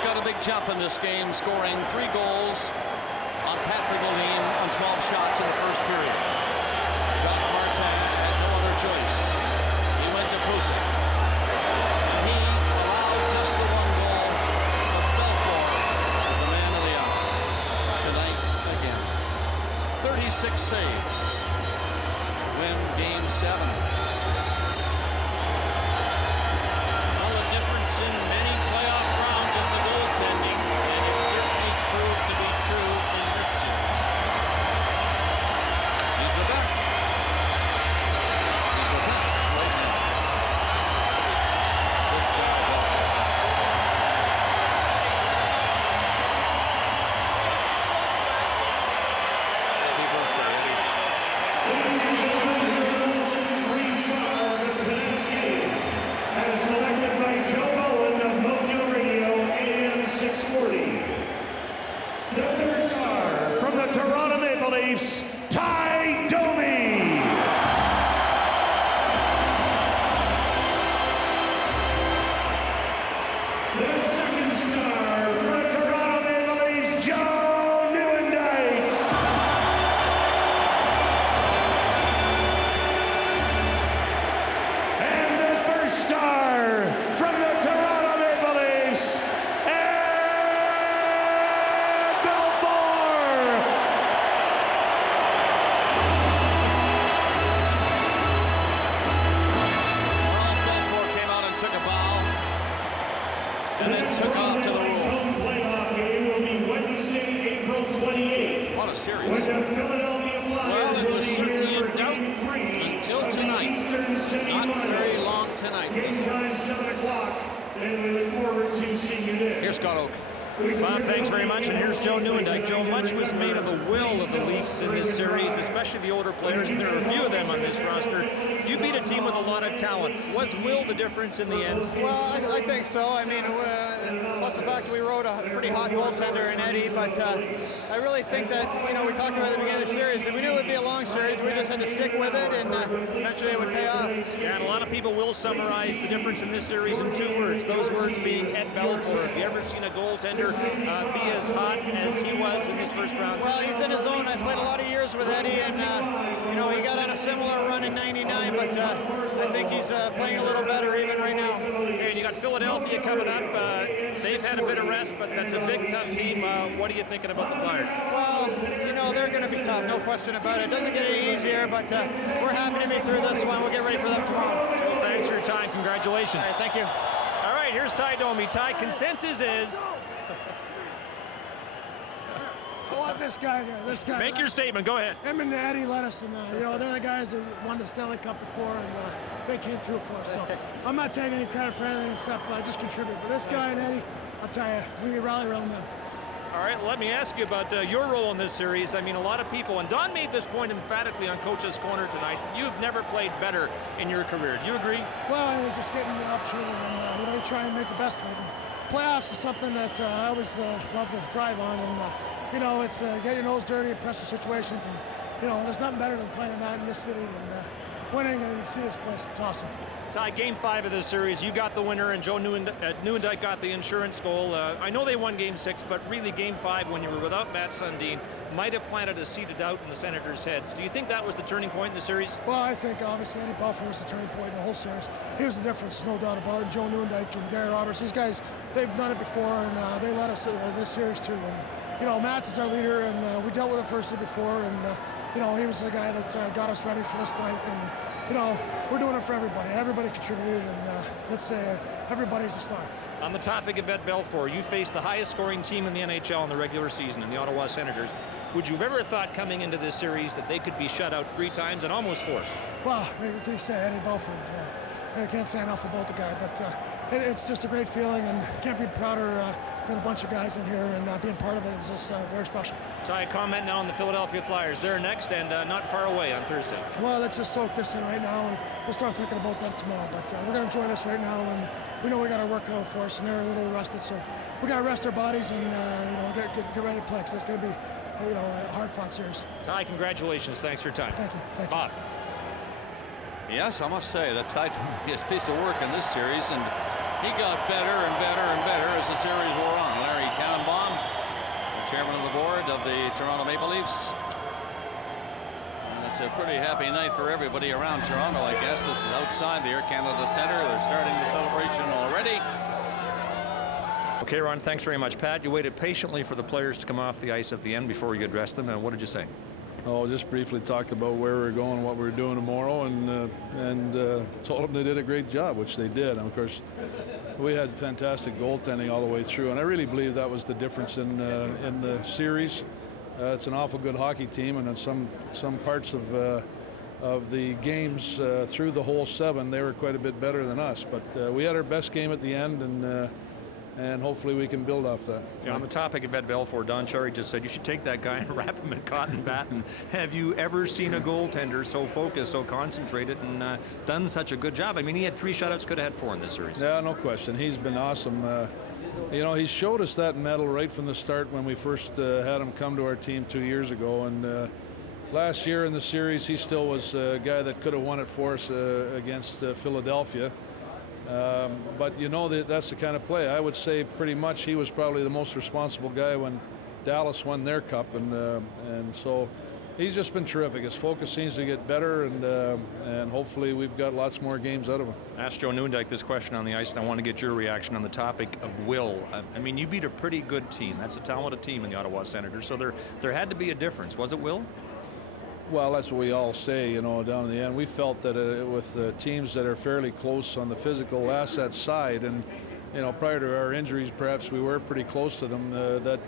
Leafs got a big jump in this game, scoring 3 goals on Patrick Lalime on 12 shots in the first period. Jacques Martin had no other choice. He went to Pusick. And he allowed just the 1 goal, but Belfour is the man of the hour tonight again. 36 saves to win Game 7. Bob, thanks very much, and here's Joe Nieuwendyk. Joe, much was made of the will of the Leafs in this series, especially the older players, and there are a few of them on this roster. You beat a team with a lot of talent. Was will the difference in the end? Well, I think so. I mean, plus the fact that we rode a pretty hot goaltender in Eddie, but I really think that, you know, we talked about at the beginning of the series, and we knew it would be a long series. We just had to stick with it, and eventually it would pay off. Yeah, and a lot of people will summarize the difference in this series in 2 words, those words being Ed Belfour. Have you ever seen a goaltender be as hot as he was in this first round? Well, he's in his zone. I played a lot of years with Eddie, and you know, he got on a similar run in '99, but I think he's playing a little better even right now. Okay, and you got Philadelphia coming up. They've had a bit of rest, but that's a big, tough team. What are you thinking about the Flyers? Well, you know, they're going to be tough, no question about it. It doesn't get any easier, but we're happy to be through this one. We'll get ready for them tomorrow. Joe, thanks for your time. Congratulations. All right, thank you. All right, here's Ty Domi. Ty, consensus is... I want this guy here, this guy. Make your statement, go ahead. Him and Eddie Lettuce, and you know, they're the guys that won the Stanley Cup before, and they came through for us. So I'm not taking any credit for anything except just contribute. But this guy and Eddie, I'll tell you, we rally around them. All right, let me ask you about your role in this series. I mean, a lot of people, and Don made this point emphatically on Coach's Corner tonight, you've never played better in your career. Do you agree? Well, it's just getting the opportunity, and you know, you try and make the best of it. And playoffs is something that I always love to thrive on, and you know, it's get your nose dirty in pressure situations, and you know, there's nothing better than playing in this city and winning. And you see this place, it's awesome. Ty, Game 5 of this series, you got the winner, and Joe Nieuwendyk got the insurance goal. I know they won Game 6, but really Game 5, when you were without Matt Sundin, might have planted a seed of doubt in the Senators' heads. Do you think that was the turning point in the series? Well, I think obviously Eddie Belfour was the turning point in the whole series. He was the difference, no doubt about it. Joe Nieuwendyk and Gary Roberts, these guys, they've done it before, and they led us this series too. And you know, Matt's is our leader, and we dealt with him firstly before, and you know, he was the guy that got us ready for this tonight. And you know, we're doing it for everybody. Everybody contributed, and let's say everybody's a star. On the topic of Ed Belfour, you faced the highest scoring team in the NHL in the regular season, in the Ottawa Senators. Would you have ever thought coming into this series that they could be shut out 3 times and almost 4? Well, what can you say, Eddie Belfour? I can't say enough about the guy, but it's just a great feeling, and can't be prouder than a bunch of guys in here, and being part of it is just very special. So I comment now on the Philadelphia Flyers. They're next and not far away on Thursday. Well, let's just soak this in right now, and we'll start thinking about them tomorrow. But we're going to enjoy this right now, and we know we got our work cut out for us, and they're a little rested, so we got to rest our bodies and you know, get ready to play, because it's going to be you know, a hard-fought series. Ty, congratulations. Thanks for your time. Thank you. Thank Bob. Yes, I must say that Ty did his piece of work in this series, and He got better and better and better as the series wore on. Larry Tannenbaum, the chairman of the board of the Toronto Maple Leafs. And it's a pretty happy night for everybody around Toronto, I guess. This is outside the Air Canada Centre. They're starting the celebration already. Okay, Ron, thanks very much. Pat, you waited patiently for the players to come off the ice at the end before you addressed them. And what did you say? Oh, just briefly talked about where we're going, what we're doing tomorrow, and told them they did a great job, which they did. And of course, we had fantastic goaltending all the way through, and I really believe that was the difference in the series. It's an awful good hockey team, and in some parts of the games through the whole 7, they were quite a bit better than us. But we had our best game at the end, and hopefully we can build off that. Yeah, on the topic of Ed Belfour, Don Cherry just said you should take that guy and wrap him in cotton batting. Have you ever seen a goaltender so focused, so concentrated, and done such a good job? I mean, he had 3 shutouts, could have had 4 in this series. Yeah, no question. He's been awesome. You know, he showed us that medal right from the start when we first had him come to our team 2 years ago. And last year in the series, he still was a guy that could have won it for us against Philadelphia. But you know, that's the kind of play. I would say pretty much he was probably the most responsible guy when Dallas won their cup, and so he's just been terrific. His focus seems to get better, and hopefully we've got lots more games out of him. I asked Joe Newendike this question on the ice, and I want to get your reaction on the topic of will. I mean, you beat a pretty good team. That's a talented team in the Ottawa Senators, so there had to be a difference. Was it will? Well, that's what we all say, you know, down in the end. We felt that with teams that are fairly close on the physical asset side, and, you know, prior to our injuries, perhaps we were pretty close to them, that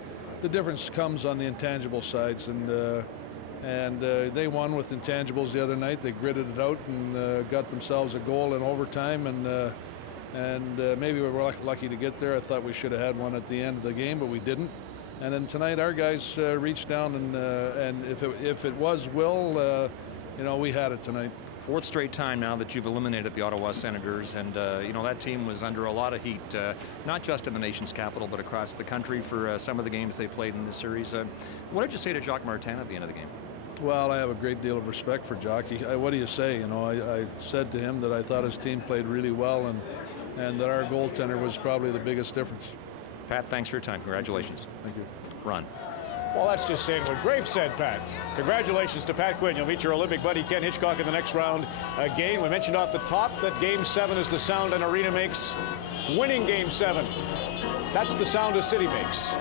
the difference comes on the intangible sides. And they won with intangibles the other night. They gritted it out and got themselves a goal in overtime, and maybe we were lucky to get there. I thought we should have had one at the end of the game, but we didn't. And then tonight, our guys reached down, and if it was will, you know, we had it tonight. 4th straight time now that you've eliminated the Ottawa Senators, and you know, that team was under a lot of heat, not just in the nation's capital, but across the country for some of the games they played in the series. What did you say to Jacques Martin at the end of the game? Well, I have a great deal of respect for Jock. What do you say? You know, I said to him that I thought his team played really well, and that our goaltender was probably the biggest difference. Pat, thanks for your time. Congratulations. Thank you. Ron. Well, that's just saying what Graves said, Pat. Congratulations to Pat Quinn. You'll meet your Olympic buddy Ken Hitchcock in the next round again. We mentioned off the top that Game 7 is the sound an arena makes. Winning Game 7, that's the sound a city makes.